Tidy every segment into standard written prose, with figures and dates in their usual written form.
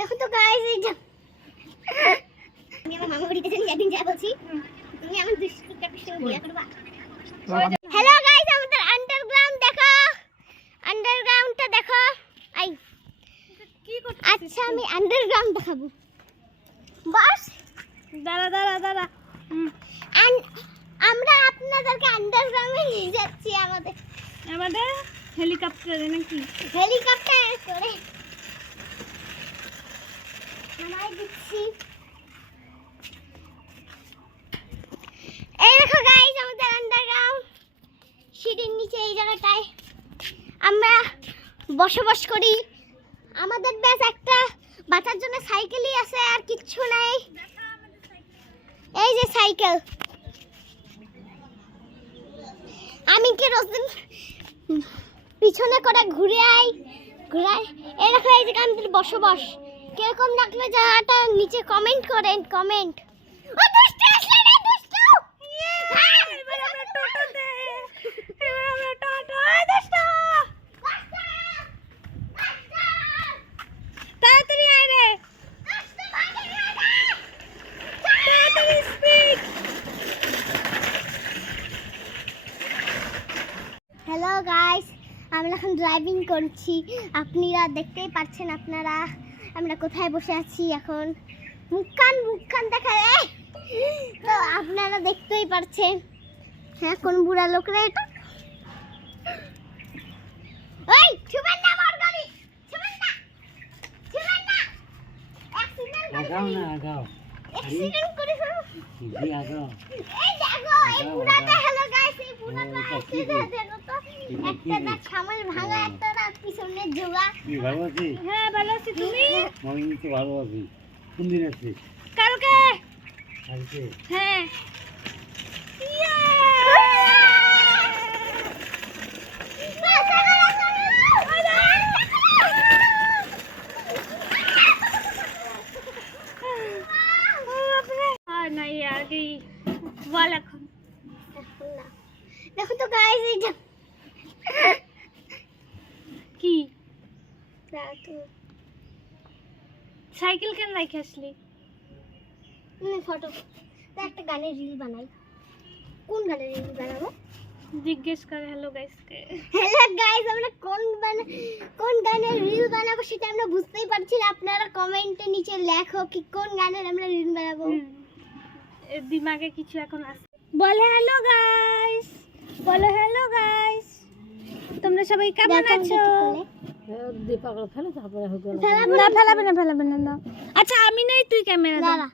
দেখো তো গাইস, এই যে আমি আমার মামা বাড়িতে যাই, একদিন যা বলছি তুমি আমার দুষ্টুটা পিছনে বিয়ে করবা। হ্যালো গাইস, আমাদের আন্ডারগ্রাউন্ড দেখো, আন্ডারগ্রাউন্ডটা দেখো। আই কি করছিস? আচ্ছা আমি আন্ডারগ্রাউন্ড দেখাবো। বাস দাঁড়া দাঁড়া দাঁড়া। আমরা আপনাদেরকে আন্ডারগ্রাউন্ডে নিয়ে যাচ্ছি। আমাদের হেলিকপ্টারে নাকি? হেলিকপ্টার করে নামাই দিচ্ছি। এই দেখো গাইস, আমাদের আন্ডারগ্রাউন্ড সিঁড়ির নিচে এই জায়গাটায় আমরা বসবাস করি। আমাদের ব্যাস একটা বাচ্চার জন্য সাইকেলই আছে, আর কিচ্ছু নাই। এই যে সাইকেল, আমি কি রোজদিন পিছনে করে ঘুরাই। এই দেখো, এই যে আমাদের বসবাস কিরকম লাগলো জায়গাটা, নিচে কমেন্ট করেন, কমেন্ট। ও দুষ্টু আসলে না, দুষ্টু এবার আমরা টোটোতে, এবার আমরা টোটো। দুষ্টু তাড়াতাড়ি আয় রে, তাড়াতাড়ি স্পিড। হ্যালো গাইস, আমরা এখন ড্রাইভিং করছি। আপনারা দেখতেই পাচ্ছেন, আপনারা আমরা কোথায় বসে আছি এখন। মুখখান দেখা যায় তো আপনারা দেখতেই পাচ্ছেন। হ্যাঁ, কোন বুড়া লোক রে এটা? ওই ছুবেন না আমার গাড়ি, ছুবেন না, ছুবেন না। অ্যাক্সিডেন্ট আগাও না আগাও, অ্যাক্সিডেন্ট করে ফেলবো। জি আগাও। এই দেখো, এই বুড়াটা। হ্যালো গাইস, এই বুড়াটা অ্যাক্সিডেন্ট দেখো তো। একটা দাঁত সামনে ভাঙা, একটা দাঁত পিছনে জোড়া। কি ভালো আছিস? হ্যাঁ ভালো আছি, তুমি? আমি তো ভালো আছি। কোন দিন আছিস? কালকে। কালকে? হ্যাঁ। দেখো তো গাইস, এই যে কি দেখো সাইকেল কেন রাখে আসলি? ফটো তো একটা গানের রিল বানাই। কোন গানের রিল বানাবো জিজ্ঞেস করে হ্যালো গাইসকে। হ্যালো গাইস, আমরা কোন গানের রিল বানাবো সেটা আমরা বুঝতেই পারছি না। আপনারা কমেন্টে নিচে লেখো কি কোন গানের আমরা রিল বানাবো। এর দিমাগে কিছু এখন আসে। বলে হ্যালো গাইস, বলো হ্যালো গাইস, তোমরা সবাই কেমন আছো? দীপাকল ফেলে তারপরে হয়ে গেল। না ফেলাবে না। আচ্ছা আমি নাই, তুই ক্যামেরা দাঁড়া।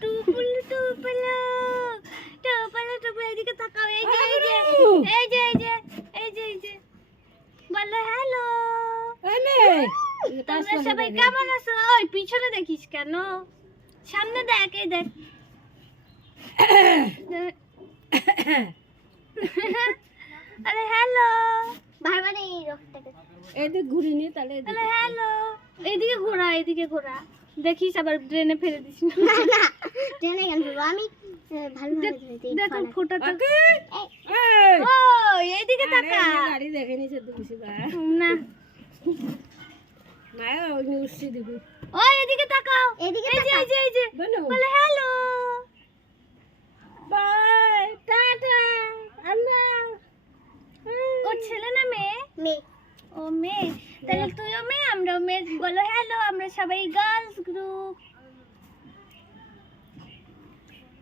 টুপুলো এদিকে তাকাও। এই যে বলো হ্যালো। তোমরা সবাই কেমন আছো? ওই পিছনে দেখিস কেন, সামনে দেখ। এই দেখ, আরে হ্যালো। বারবার এই রকটাকে এদিকে ঘুরে নিয়ে তাহলে আরে হ্যালো। এদিকে ঘোরা, দেখিস আবার ড্রেনে ফেলে দিস না। না ট্রেনে কেন বলবো আমি, ভালোভাবে ধরে দিই। দেখো ফোটাটা। এই, ও এইদিকে তাকা। গাড়ি দেখে নিছে দুশিবার না মায়া ওই উঠছি দিবি। ও এদিকে তাকাও। এদিকে এই তাকা। যে বলো বলে হ্যালো। বাই টাটা আল্লাহ। ওর ছেলে না মেয়ে? মেয়ে। ও মেয়ে, তাহলে তুইও মেয়ে আমরাও মেয়ে। বলো হ্যালো, আমরা সবাই গার্লস গ্রুপ।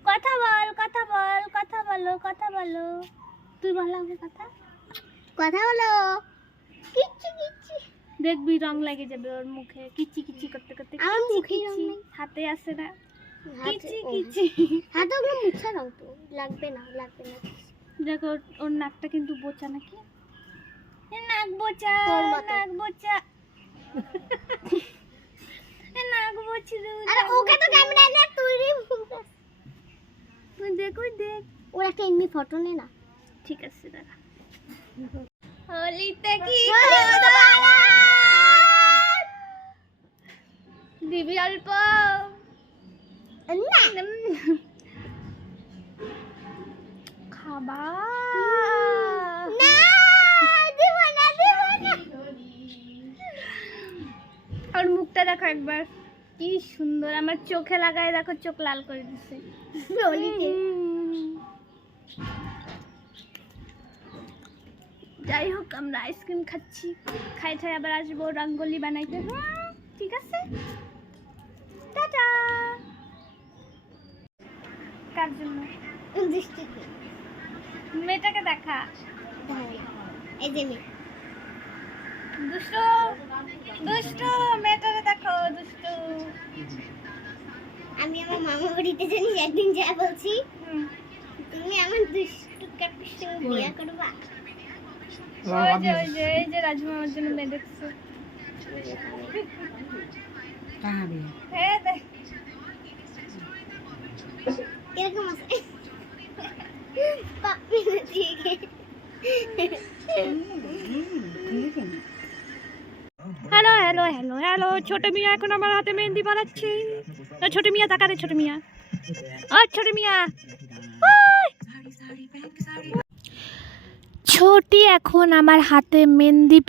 কথা বলো। তুই বল আগে কথা বলো। কিচ্ছি দেখবি রং লাগে যাবে ওর মুখে, কিচি করতে আমার মুখে রং কিচি। নেই। হাতে আসে না, হাতে- কিচি। হাতে ওগুলো মুছা রং তো লাগবে না। দেখো ওর নাকটা কিন্তু বোচা নাকি? নাক বোচা। তোর মতো। নাক বোচা। আরে ওকে তো ক্যামেরা না, তুই দেখ ওর একটা এমনি ফটো নে না। ঠিক আছে দাঁড়া। হোলিতে কি দিবি অল্প না বাবা না দেব না দেব না। আর মুখটা দেখো একবার, কি সুন্দর। আমার চোখে লাগায় দেখো, চোখ লাল করে দিচ্ছে। যাই হোক, আমরা আইসক্রিম খাচ্ছি, খাই খাই আবার আসবো রঙ্গোলি বানাইতে। ঠিক আছে, টাটা। কার জন্য? দুষ্টু মেয়েটাকে দেখা। এই যে মেয়ে দুষ্টু দুষ্টু, মেয়েটাকে দেখো দুষ্টু। আমি আমার মামা বাড়িতে জানি একদিন যা বলছি, হুম। তুমি আমার দুষ্টু কাকুর সঙ্গে বিয়ে করবা। ওই যে ওই যে এই যে রাজু মামার জন্য মেয়ে দেখছে। হ্যাঁ দেখ, কিরকম আছে? পাপ্পি না ঠিক হ্যালো হ্যালো হ্যালো হ্যালো। ছোট মিয়া এখন আমার হাতে মেহেন্দি পরাচ্ছে। ছোট মিয়া তাকা রে, ছোট মিয়া। ছোট মিয়া, ছোটি এখন আমার হাতে মেহেন্দি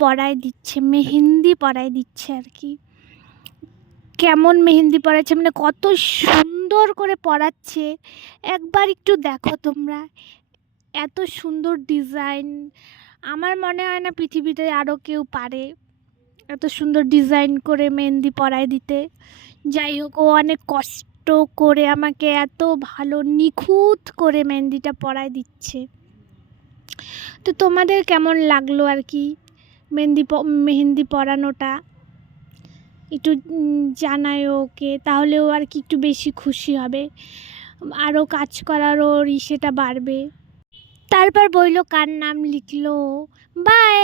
পরায় দিচ্ছে আর কি। কেমন মেহেন্দি পরাচ্ছে, মানে কত সুন্দর করে পরাচ্ছে, একবার একটু দেখো তোমরা। এত সুন্দর ডিজাইন, আমার মনে হয় না পৃথিবীতে আরও কেউ পারে এত সুন্দর ডিজাইন করে মেহেন্দি পরায় দিতে। যাই হোক, ও অনেক কষ্ট করে আমাকে এত ভালো নিখুঁত করে মেহেন্দিটা পরায় দিচ্ছে। তো তোমাদের কেমন লাগলো আর কি মেহেন্দি পরানোটা, একটু জানায় ওকে, তাহলে ও আর কি একটু বেশি খুশি হবে, আরও কাজ করার ওর ইসেটা বাড়বে। তারপর বললো কার নাম লিখলো। বাই।